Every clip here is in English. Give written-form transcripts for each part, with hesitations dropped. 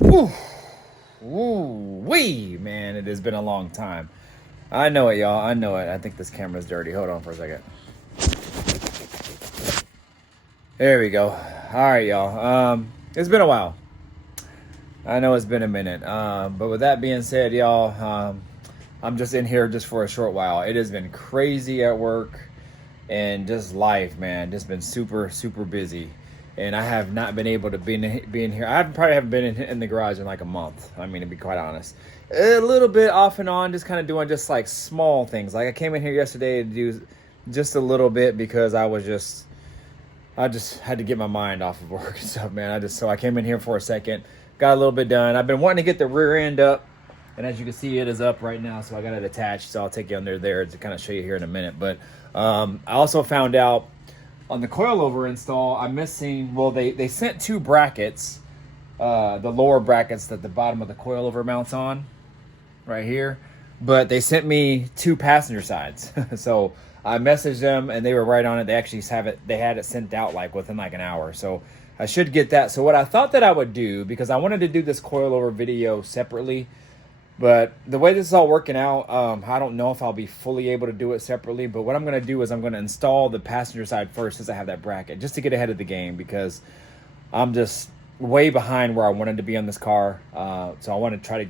Woo, woo, wee, man, it has been a long time. I know it, y'all. I know it. I think this camera's dirty. Hold on for a second. There we go. All right, y'all. It's been a while. I know it's been a minute. But with that being said, y'all, I'm just in here just for a short while. It has been crazy at work and just life, man. Just been super, super busy. And I have not been able to be in here. I probably haven't been in the garage in like a month. I mean, to be quite honest, a little bit off and on, just kind of doing just like small things. Like I came in here yesterday to do just a little bit because I just had to get my mind off of work and stuff, man. So I came in here for a second, got a little bit done. I've been wanting to get the rear end up, and as you can see, it is up right now. So I got it attached. So I'll take you under there to kind of show you here in a minute. But I also found out on the coilover install, I'm missing, well, they sent two brackets, the lower brackets that the bottom of the coilover mounts on, right here. But they sent me two passenger sides. So I messaged them and they were right on it. They actually had it sent out like within like an hour. So I should get that. So what I thought that I would do, because I wanted to do this coilover video separately, but the way this is all working out, I don't know if I'll be fully able to do it separately. But what I'm going to do is I'm going to install the passenger side first since I have that bracket, just to get ahead of the game, because I'm just way behind where I wanted to be on this car. So I want to try to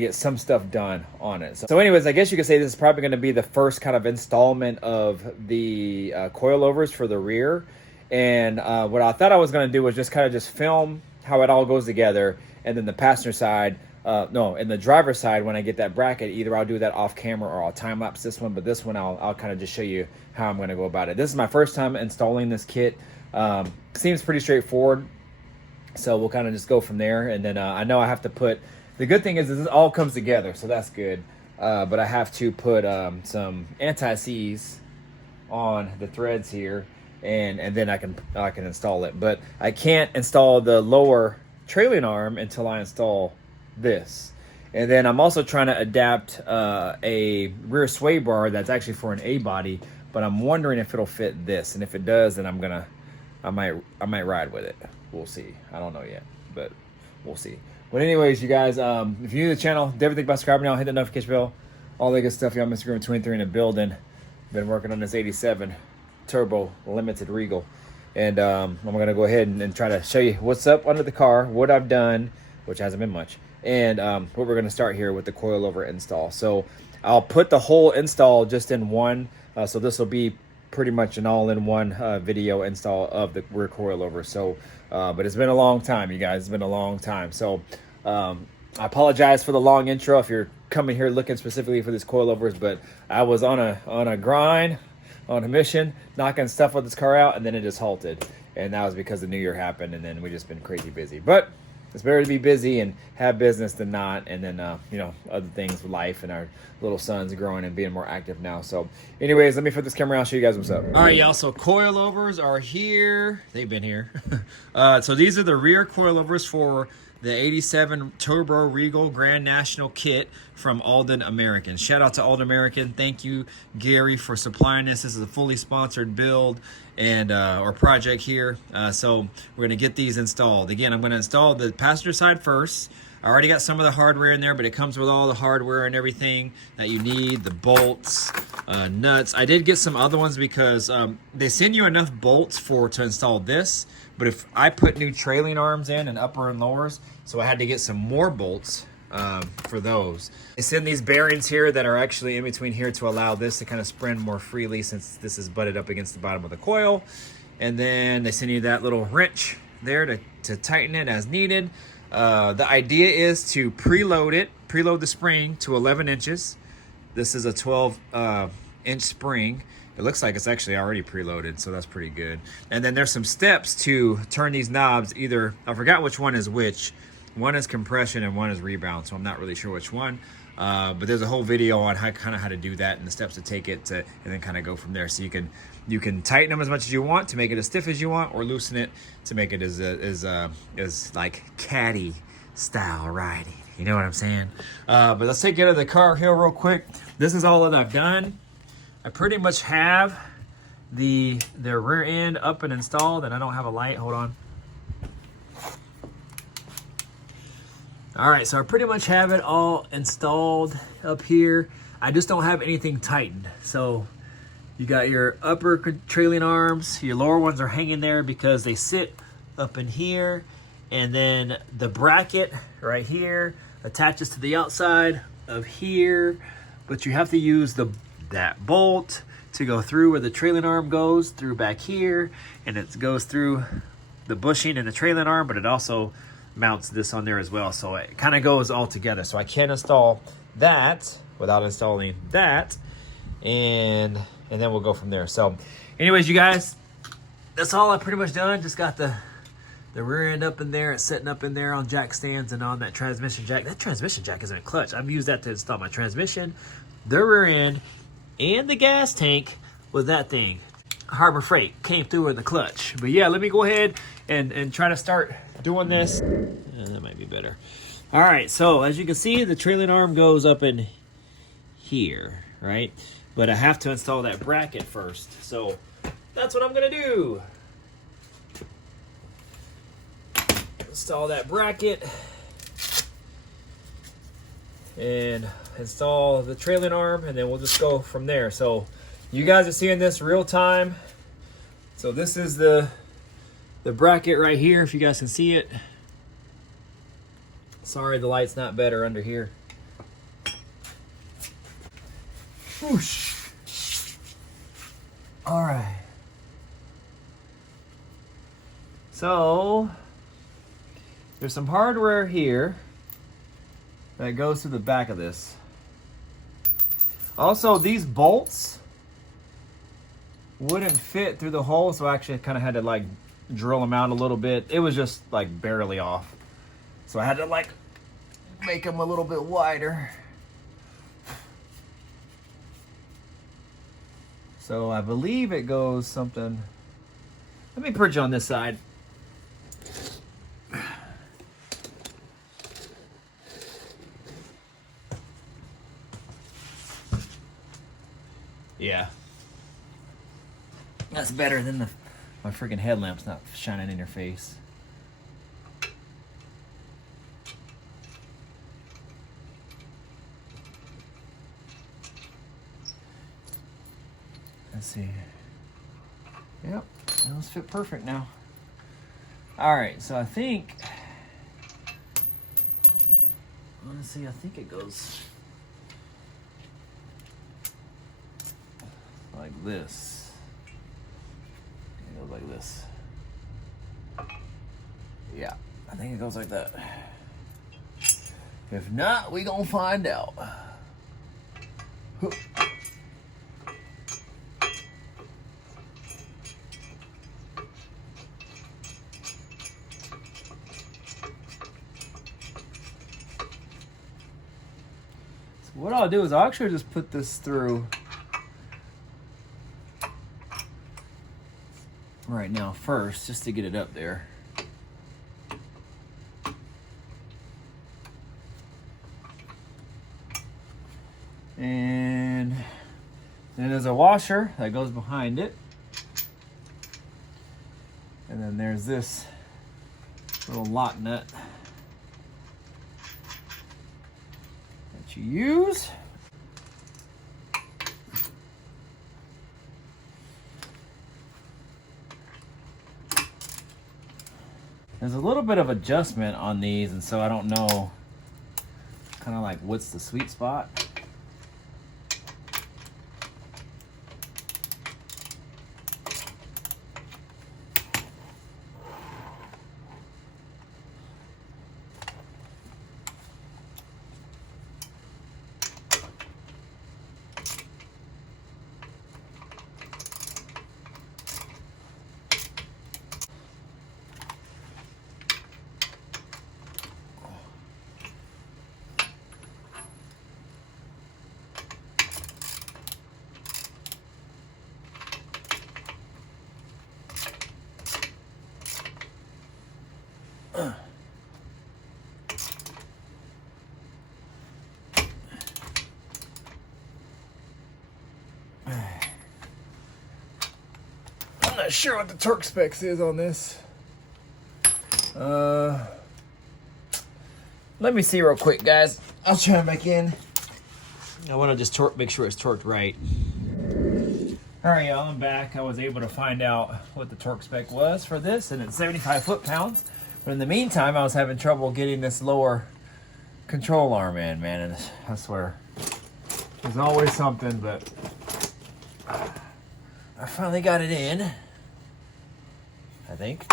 get some stuff done on it. So anyways, I guess you could say this is probably going to be the first kind of installment of the coilovers for the rear. And what I thought I was going to do was just kind of just film how it all goes together. And then the passenger side, in the driver's side, when I get that bracket, either I'll do that off camera or I'll time lapse this one. But this one, I'll kind of just show you how I'm going to go about it. This is my first time installing this kit. Seems pretty straightforward. So we'll kind of just go from there. And then I know I have to put, the good thing is this all comes together. So that's good. But I have to put some anti-seize on the threads here. And then I can install it. But I can't install the lower trailing arm until I install this. And then I'm also trying to adapt a rear sway bar that's actually for an A body, but I'm wondering if it'll fit this. And if it does, then I might ride with it. We'll see. I don't know yet, but we'll see. But anyways, you guys, if you're new to the channel, definitely think about subscribing now, hit the notification bell, all that good stuff. Y'all, Mr. Groom 23 in the building. Been working on this 87 turbo limited Regal. And I'm gonna go ahead and try to show you what's up under the car, what I've done, which hasn't been much, and what we're gonna start here with the coilover install. So I'll put the whole install just in one. So this will be pretty much an all-in-one video install of the rear coilover. So, but it's been a long time, you guys. It's been a long time. So I apologize for the long intro if you're coming here looking specifically for these coilovers, but I was on a grind, on a mission, knocking stuff with this car out, and then it just halted. And that was because the new year happened, and then we just been crazy busy. But it's better to be busy and have business than not. And then, other things with life, and our little son's growing and being more active now. So anyways, let me flip this camera around, show you guys what's up. All right, y'all, so coilovers are here. They've been here. So these are the rear coilovers for the 87 Turbo Regal Grand National kit from Aldan American. Shout out to Aldan American. Thank you, Gary, for supplying this. This is a fully sponsored build and or project here. So we're gonna get these installed. Again, I'm gonna install the passenger side first. I already got some of the hardware in there, but it comes with all the hardware and everything that you need, the bolts, nuts. I did get some other ones because they send you enough bolts to install this, but if I put new trailing arms in and upper and lowers, so I had to get some more bolts for those. They send these bearings here that are actually in between here to allow this to kind of spin more freely since this is butted up against the bottom of the coil. And then they send you that little wrench there to tighten it as needed. The idea is to preload the spring to 11 inches. This is a 12 inch spring. It looks like it's actually already preloaded, so that's pretty good. And then there's some steps to turn these knobs. Either, I forgot which one is which. One is compression and one is rebound, so I'm not really sure which one. But there's a whole video on how to do that and the steps to take it and then kind of go from there. So you can tighten them as much as you want to make it as stiff as you want, or loosen it to make it as like caddy style riding. You know what I'm saying? But let's take it out of the car here real quick. This is all that I've done. I pretty much have the rear end up and installed, and I don't have a light. Hold on. All right, so I pretty much have it all installed up here. I just don't have anything tightened. So you got your upper trailing arms, your lower ones are hanging there because they sit up in here, and then the bracket right here attaches to the outside of here, but you have to use that bolt to go through where the trailing arm goes through back here, and it goes through the bushing and the trailing arm, but it also mounts this on there as well. So it kind of goes all together. So I can't install that without installing that, and then we'll go from there. So anyways, you guys, that's all I pretty much done. Just got the rear end up in there. It's setting up in there on jack stands and on that transmission jack. That transmission jack isn't a clutch. I've used that to install my transmission, the rear end, and the gas tank with that thing. Harbor Freight came through with the clutch. But yeah, let me go ahead and try to start doing this. That might be better. All right, so as you can see, the trailing arm goes up in here, right? But I have to install that bracket first. So that's what I'm gonna do. Install that bracket and install the trailing arm, and then we'll just go from there. So you guys are seeing this real time. So this is the bracket right here, if you guys can see it. Sorry, the light's not better under here. Whoosh. All right. So there's some hardware here that goes to the back of this. Also, these bolts wouldn't fit through the hole, so I actually kind of had to like drill them out a little bit. It was just like barely off. So I had to like make them a little bit wider. So I believe it goes something. Let me put you on this side. Yeah. That's better than my freaking headlamp's not shining in your face. Let's see. Yep, those fit perfect now. All right, so I think, let's see, I think it goes like this. It goes like this. Yeah, I think it goes like that. If not, we gonna find out. What I'll do is I'll actually just put this through right now first, just to get it up there. And then there's a washer that goes behind it. And then there's this little lock nut that you use. There's a little bit of adjustment on these, and so I don't know kind of like what's the sweet spot. I'm not sure what the torque specs is on this. let me see real quick, guys. I'll try back in. I want to just make sure it's torqued right. All right, y'all, I'm back. I was able to find out what the torque spec was for this, and it's 75 foot-pounds. But in the meantime, I was having trouble getting this lower control arm in, man, and I swear, there's always something, but I finally got it in, I think.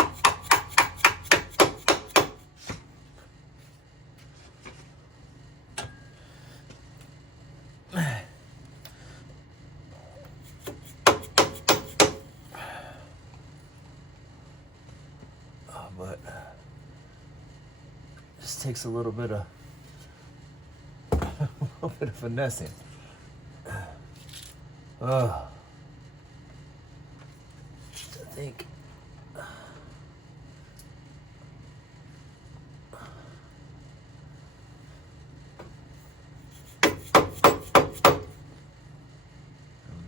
But just takes a little bit of finessing. I think I'm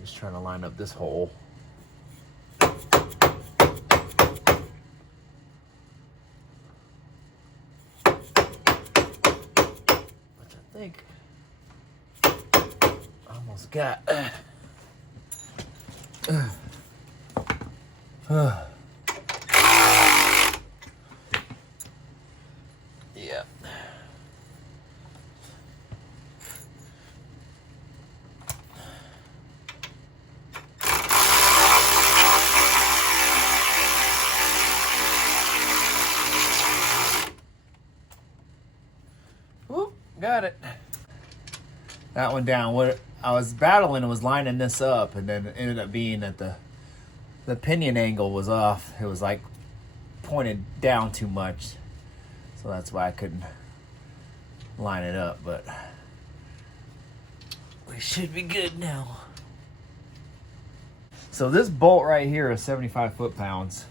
just trying to line up this hole. I think almost got yeah. Whoop, got it. That one down. What I was battling was lining this up, and then it ended up being that the pinion angle was off. It was like pointed down too much, so that's why I couldn't line it up, but we should be good now. So this bolt right here is 75 foot-pounds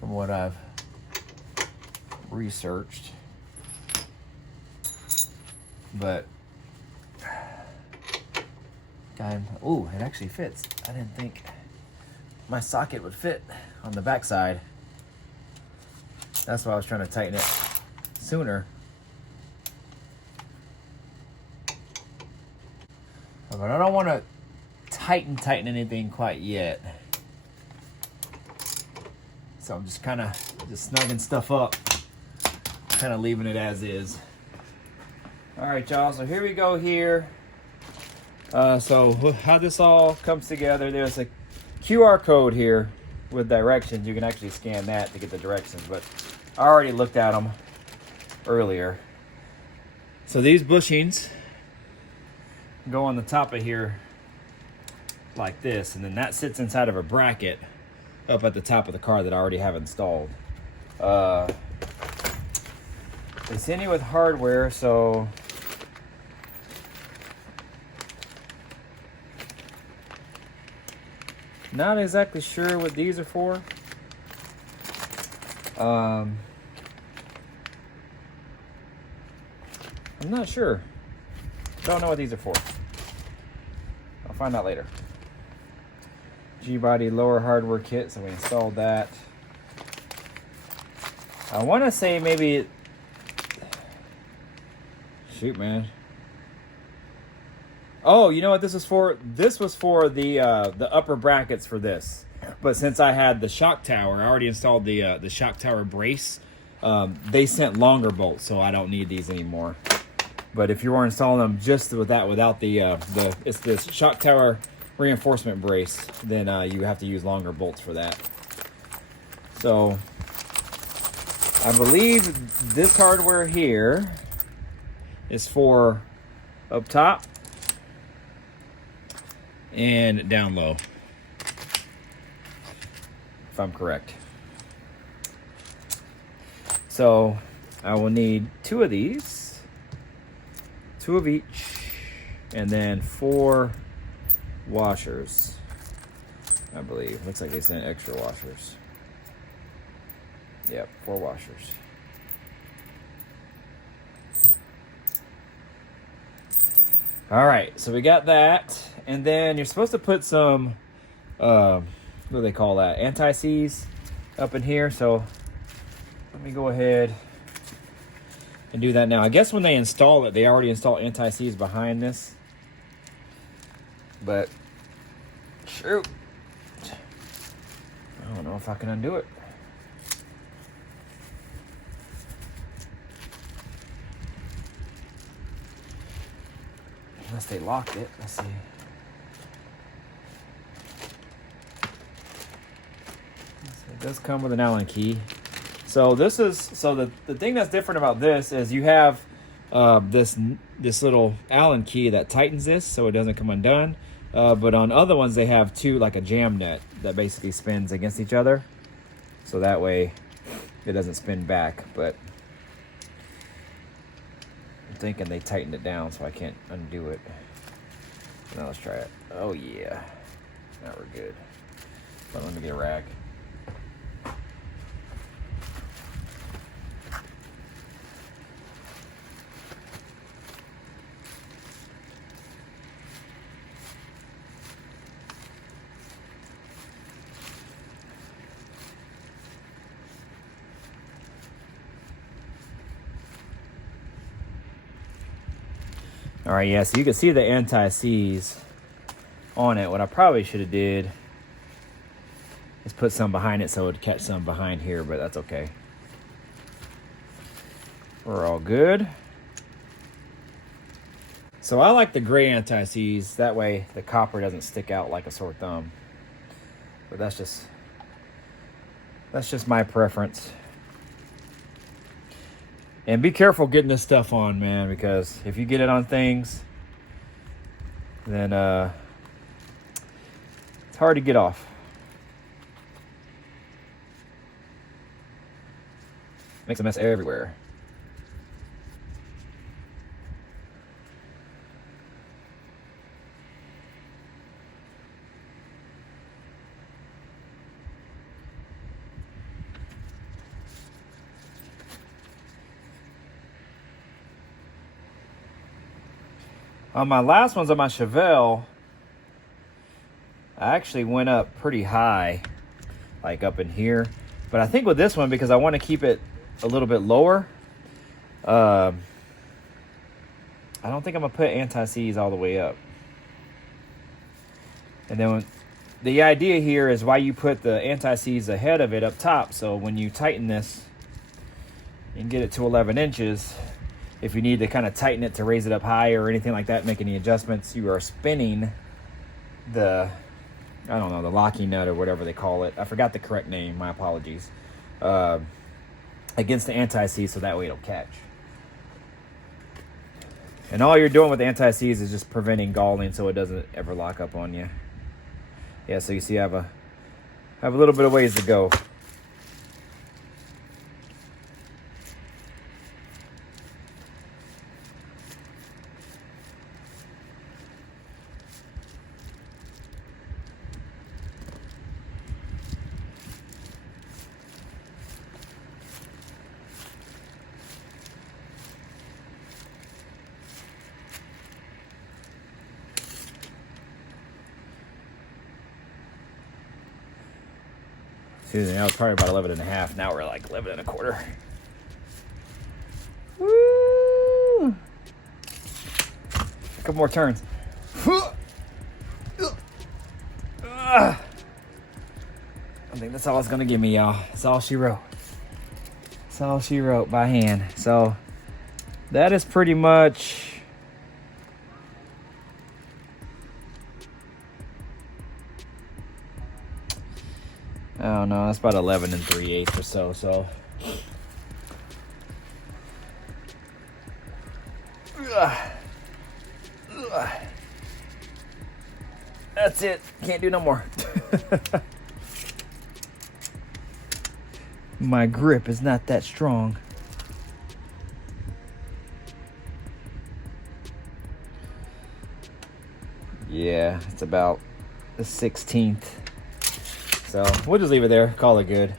from what I've researched. But ooh, it actually fits. I didn't think my socket would fit on the back side. That's why I was trying to tighten it sooner. But I don't want to tighten anything quite yet. So I'm just kind of snugging stuff up, kind of leaving it as is. All right, y'all, so here we go here. So how this all comes together, there's a QR code here with directions. You can actually scan that to get the directions, but I already looked at them earlier. So these bushings go on the top of here like this, and then that sits inside of a bracket up at the top of the car that I already have installed. They send you with hardware, so not exactly sure what these are for. I'm not sure. Don't know what these are for. I'll find out later. G-body lower hardware kit, so we installed that. I want to say maybe, shoot, man. Oh, you know what this was for? This was for the upper brackets for this. But since I had the shock tower, I already installed the shock tower brace. They sent longer bolts, so I don't need these anymore. But if you were installing them just with that, without it's this shock tower reinforcement brace, then you have to use longer bolts for that. So I believe this hardware here is for up top and down low, if I'm correct. So I will need 2 of these, 2 of each, and then 4 washers, I believe. Looks like they sent extra washers. Yep, 4 washers. All right, so we got that. And then you're supposed to put some, what do they call that? Anti-seize up in here. So let me go ahead and do that now. I guess when they install it, they already install anti-seize behind this. But shoot, I don't know if I can undo it. Unless they locked it. Let's see. It does come with an Allen key. So this is, so the thing that's different about this is you have this little Allen key that tightens this so it doesn't come undone. But on other ones they have two, like a jam net that basically spins against each other. So that way it doesn't spin back. But I'm thinking they tightened it down so I can't undo it. Now let's try it. Oh yeah, now we're good. But let me get a rag. All right, yeah, so you can see the anti-seize on it. What I probably should have did is put some behind it so it would catch some behind here, but that's okay. We're all good. So I like the gray anti-seize. That way the copper doesn't stick out like a sore thumb. But that's just my preference. And be careful getting this stuff on, man, because if you get it on things, then it's hard to get off. Makes a mess everywhere. On my last ones on my Chevelle, I actually went up pretty high, like up in here. But I think with this one, because I want to keep it a little bit lower, I don't think I'm going to put anti-seize all the way up. And then the idea here is why you put the anti-seize ahead of it up top. So when you tighten this and get it to 11 inches, if you need to kind of tighten it to raise it up high or anything like that, make any adjustments, you are spinning the, I don't know, the locking nut or whatever they call it. I forgot the correct name, my apologies. Against the anti-seize so that way it'll catch. And all you're doing with the anti-seize is just preventing galling so it doesn't ever lock up on you. Yeah, so you see I have a little bit of ways to go. Excuse me, that was probably about 11.5. Now we're like 11.25. Woo! A couple more turns. I think that's all it's gonna give me, y'all. That's all she wrote. That's all she wrote by hand. So that is pretty much oh no, that's about 11 3/8 or so. So that's it. Can't do no more. My grip is not that strong. Yeah, it's about the 16th. So we'll just leave it there, call it good.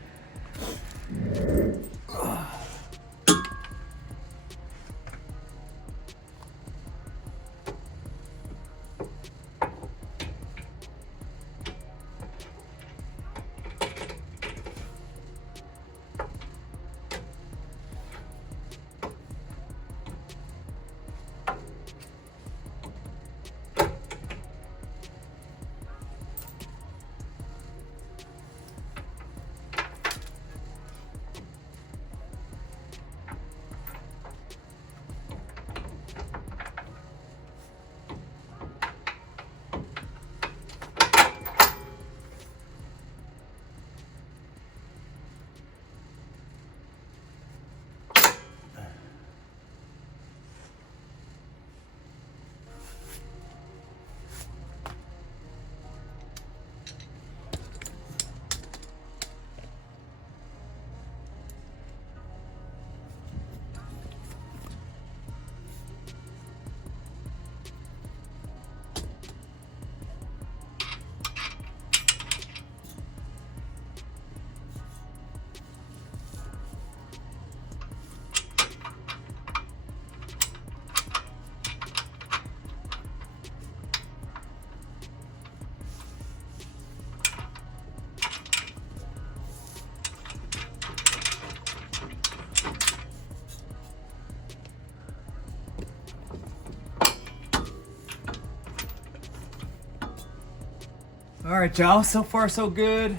All right, y'all, so far so good.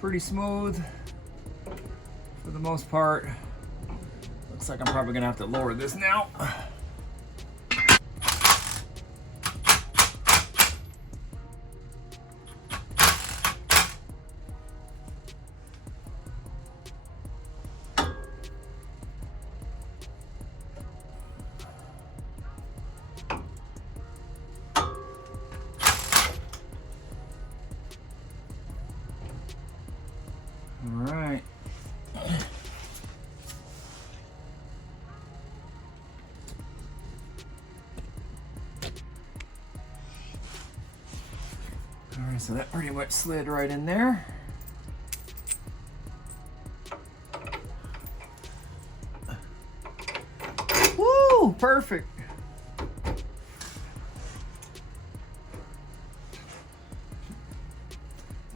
Pretty smooth for the most part. Looks like I'm probably gonna have to lower this now. All right. All right, so that pretty much slid right in there. Woo, perfect.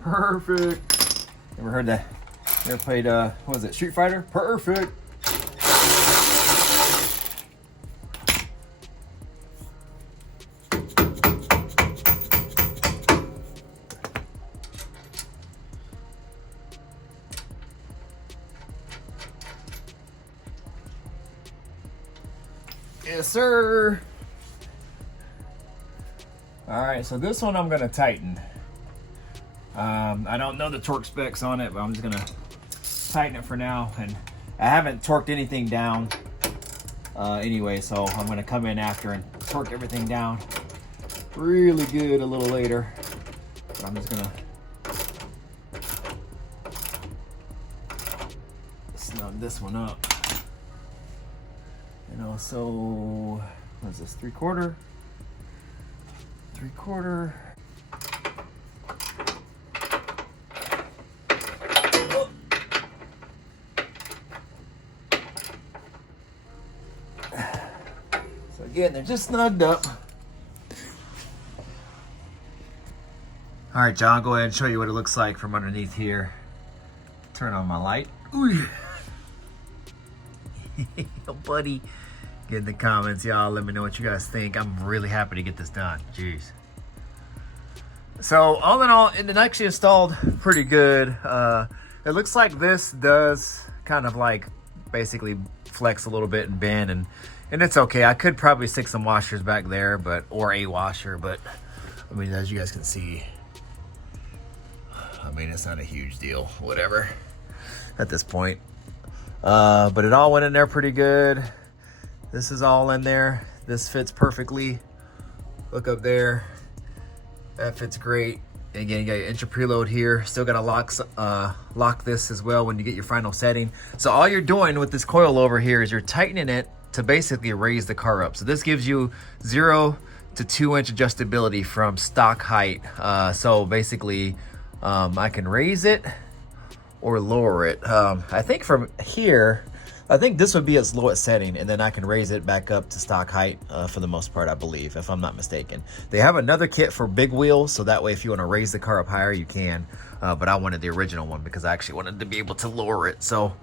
Perfect. Ever heard that? Ever played, what was it, Street Fighter? Perfect. Yes, sir. All right, so this one I'm gonna tighten. I don't know the torque specs on it, but I'm just gonna tighten it for now. And I haven't torqued anything down anyway, so I'm gonna come in after and torque everything down really good a little later. But I'm just gonna snug this one up. And also, what is this, 3/4? 3/4. So again, they're just snugged up. All right, John, I'll go ahead and show you what it looks like from underneath here. Turn on my light. Ooh. Yo, buddy. Get in the comments, y'all. Let me know what you guys think. I'm really happy to get this done. Jeez. So all in all, it actually installed pretty good. It looks like this does kind of like basically flex a little bit and bend, and it's okay. I could probably stick some washers back there, or a washer, but I mean, as you guys can see, I mean, it's not a huge deal, whatever, at this point. But it all went in there pretty good. This is all in there. This fits perfectly. Look up there. That fits great. Again, you got your inch of preload here. Still got to lock this as well when you get your final setting. So all you're doing with this coilover here is you're tightening it to basically raise the car up. So this gives you 0 to 2 inch adjustability from stock height. So basically, I can raise it or lower it. I think from here, I think this would be its lowest setting, and then I can raise it back up to stock height for the most part, I believe, if I'm not mistaken. They have another kit for big wheels, so that way if you want to raise the car up higher, you can. But I wanted the original one because I actually wanted to be able to lower it. So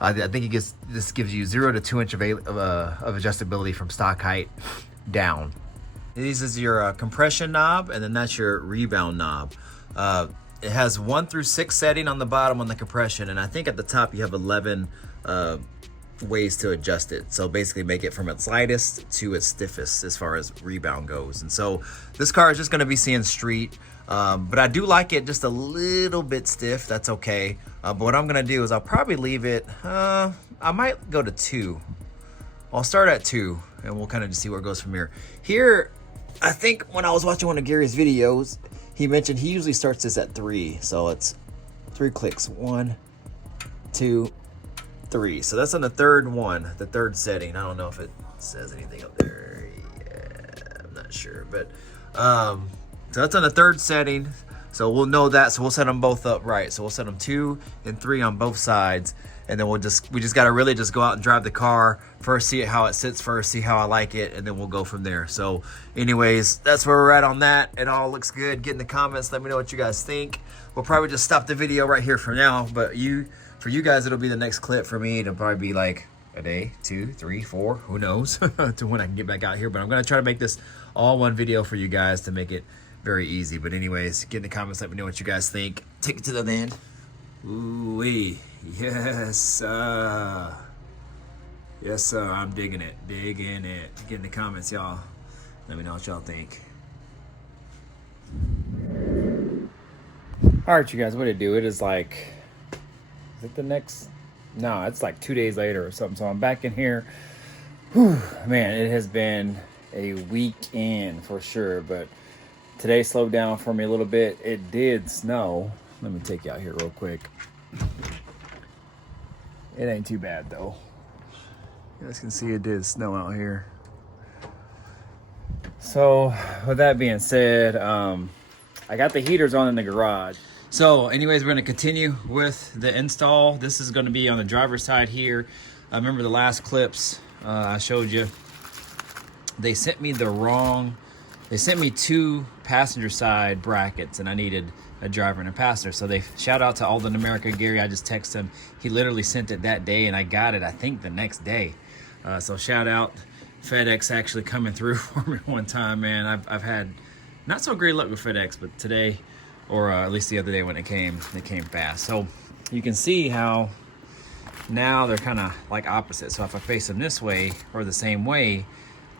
I think this gives you 0 to 2 inch of adjustability from stock height down. This is your compression knob, and then that's your rebound knob. It has 1 through 6 setting on the bottom on the compression, and I think at the top you have 11 ways to adjust it. So basically make it from its lightest to its stiffest as far as rebound goes. And so this car is just going to be seeing street, but I do like it just a little bit stiff. That's okay. But what I'm going to do is I'll probably leave it, I might go to 2. I'll start at 2 and we'll kind of just see where it goes from here. Here, I think when I was watching one of Gary's videos, he mentioned he usually starts this at 3. So it's 3 clicks. 1, 2, 3. So that's on the third one, the third setting. I don't know if it says anything up there. Yeah, I'm not sure, but so that's on the third setting. So we'll know that. So we'll set them both up right. So we'll set them 2 and 3 on both sides, and then we just got to really just go out and drive the car first, see how it sits first, see how I like it, and then we'll go from there. So anyways, that's where we're at on that. It all looks good. Get in the comments, let me know what you guys think. We'll probably just stop the video right here for now, but for you guys, it'll be the next clip. For me, it'll probably be like a day, 2, 3, 4, who knows, to when I can get back out here. But I'm gonna try to make this all one video for you guys to make it very easy. But anyways, get in the comments, let me know what you guys think. Take it to the end. Ooh-wee. Yes, yes, sir. I'm digging it. Digging it. Get in the comments, y'all. Let me know what y'all think. All right, you guys, what it do? It is like, is it the next? No, it's like 2 days later or something. So I'm back in here. Whew, man, it has been a weekend for sure. But today slowed down for me a little bit. It did snow. Let me take you out here real quick. It ain't too bad though. You guys can see it did snow out here. So with that being said, I got the heaters on in the garage. So anyways, we're going to continue with the install. This is going to be on the driver's side here. I remember the last clips I showed you. They sent me two passenger side brackets, and I needed a driver and a passenger. So they shout out to Aldan America, Gary. I just texted him. He literally sent it that day, and I got it, I think, the next day. So shout out. FedEx actually coming through for me one time, man. I've had not so great luck with FedEx, but today, or at least the other day when it came fast. So you can see how now they're kind of like opposite. So if I face them this way or the same way,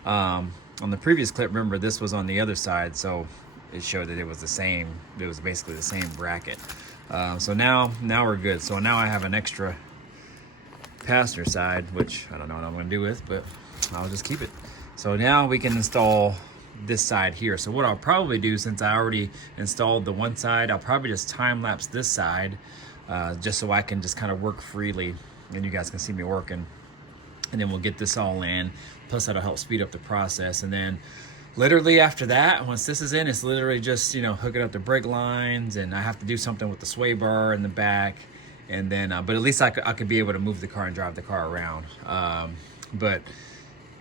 on the previous clip, remember this was on the other side, so it showed that it was the same. It was basically the same bracket. So now we're good. So now I have an extra passenger side, which I don't know what I'm going to do with, but I'll just keep it. So now we can install this side here. So what I'll probably do, since I already installed the one side, I'll probably just time lapse this side, just so I can just kind of work freely and you guys can see me working. And then we'll get this all in. Plus that'll help speed up the process. And then literally after that, once this is in, it's literally just, you know, hooking up the brake lines, and I have to do something with the sway bar in the back. And then, but at least I could be able to move the car and drive the car around. But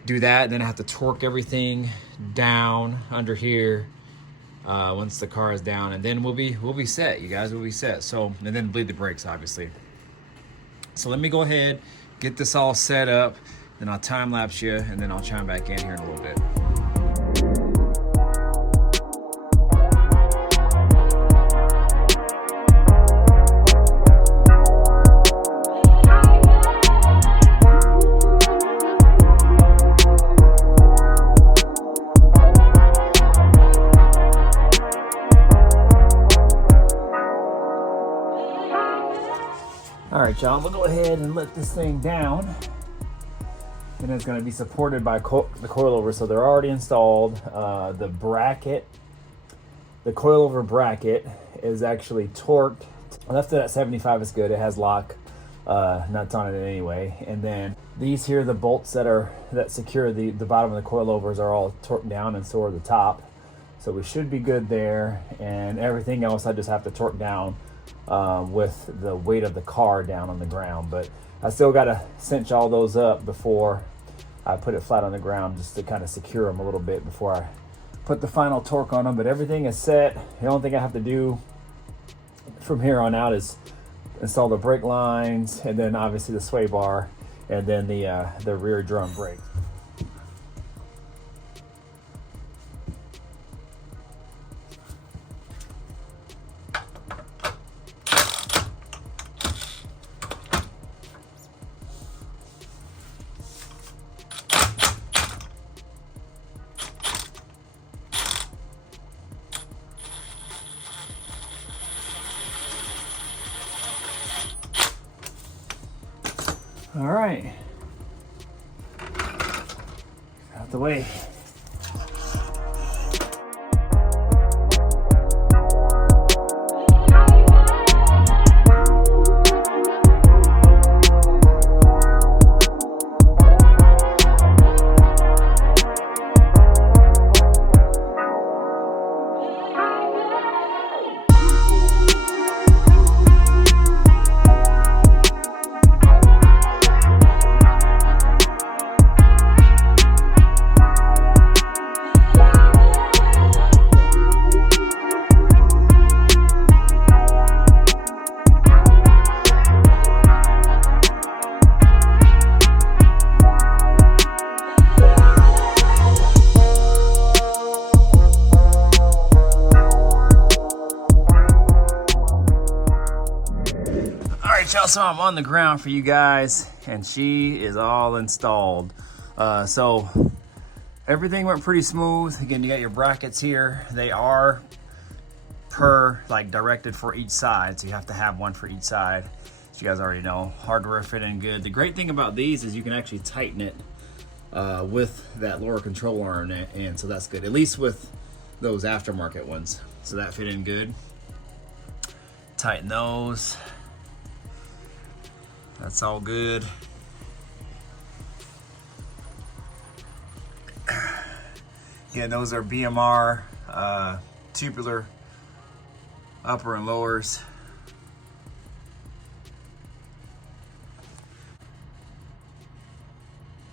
do that, then I have to torque everything down under here once the car is down, and then we'll be set, you guys. We'll be set. So, and then bleed the brakes, obviously. So let me go ahead, get this all set up, then I'll time lapse you, and then I'll chime back in here in a little bit. All right, y'all, we'll go ahead and let this thing down. And it's going to be supported by the coilover, so they're already installed. The bracket, the coilover bracket is actually torqued. I left it at 75, it's good. It has lock nuts on it anyway. And then these here, the bolts that secure the bottom of the coilovers are all torqued down, and so are the top. So we should be good there. And everything else I just have to torque down with the weight of the car down on the ground. But I still got to cinch all those up before I put it flat on the ground, just to kind of secure them a little bit before I put the final torque on them. But everything is set. The only thing I have to do from here on out is install the brake lines, and then obviously the sway bar, and then the rear drum brake. All right, out the way. All right, y'all, so I'm on the ground for you guys, and she is all installed. So everything went pretty smooth. Again, you got your brackets here. They are per, like, directed for each side, so you have to have one for each side. As you guys already know, hardware fit in good. The great thing about these is you can actually tighten it with that lower control arm, and so that's good, at least with those aftermarket ones. So that fit in good. Tighten those. That's all good. Yeah, those are BMR tubular upper and lowers.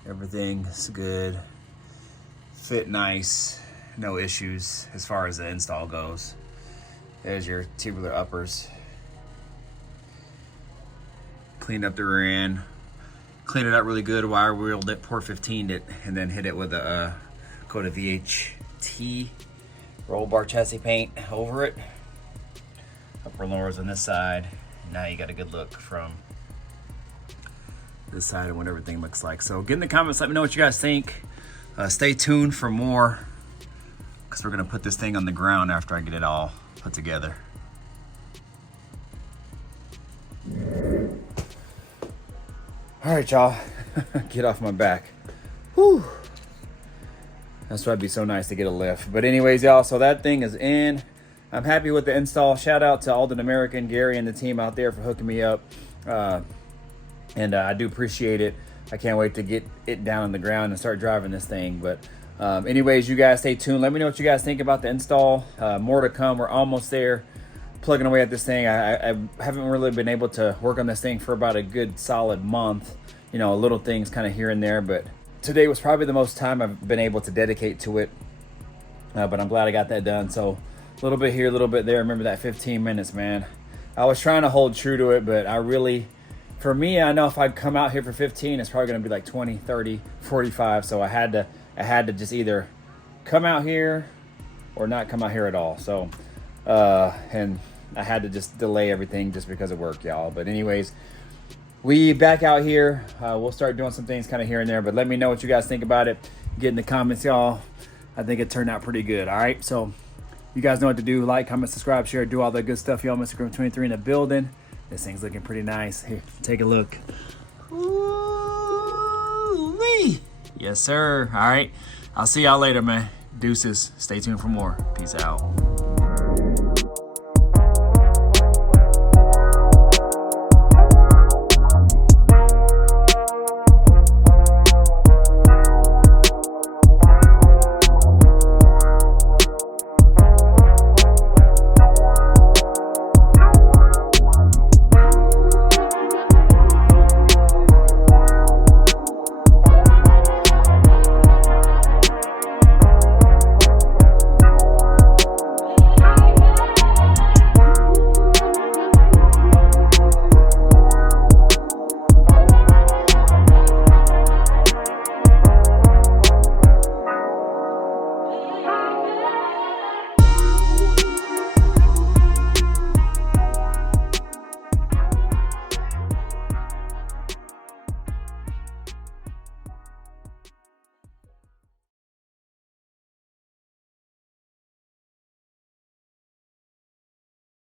Everything's good. Fit nice. No issues as far as the install goes. There's your tubular uppers. Cleaned up the rear end. Cleaned it up really good. Wire wheeled it, port 15'd it, and then hit it with a coat of VHT roll bar chassis paint over it. Upper and lowers on this side. Now you got a good look from this side and what everything looks like. So get in the comments, let me know what you guys think. Stay tuned for more, because we're gonna put this thing on the ground after I get it all put together. All right, y'all, get off my back. Whew. That's why it'd be so nice to get a lift. But anyways, y'all, so that thing is in. I'm happy with the install. Shout out to Aldan American, Gary, and the team out there for hooking me up. And I do appreciate it. I can't wait to get it down on the ground and start driving this thing. But anyways, you guys stay tuned. Let me know what you guys think about the install. More to come. We're almost there, plugging away at this thing. I haven't really been able to work on this thing for about a good solid month. You know, little things kind of here and there. But today was probably the most time I've been able to dedicate to it. But I'm glad I got that done. So a little bit here, a little bit there. Remember that 15 minutes, man. I was trying to hold true to it, but I really... For me, I know if I come out here for 15, it's probably going to be like 20, 30, 45. So I had to just either come out here or not come out here at all. So, and I had to just delay everything just because of work, y'all. But anyways, we back out here. We'll start doing some things kind of here and there. But let me know what you guys think about it. Get in the comments, y'all. I think it turned out pretty good. All right. So you guys know what to do. Like, comment, subscribe, share, do all that good stuff, y'all. Mr. Grim 23 in the building. This thing's looking pretty nice. Here, take a look. Ooh-wee. Yes, sir. All right. I'll see y'all later, man. Deuces. Stay tuned for more. Peace out.